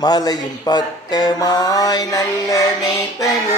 மலையின் பக்கமாய் நல்ல மேய்ப்பன்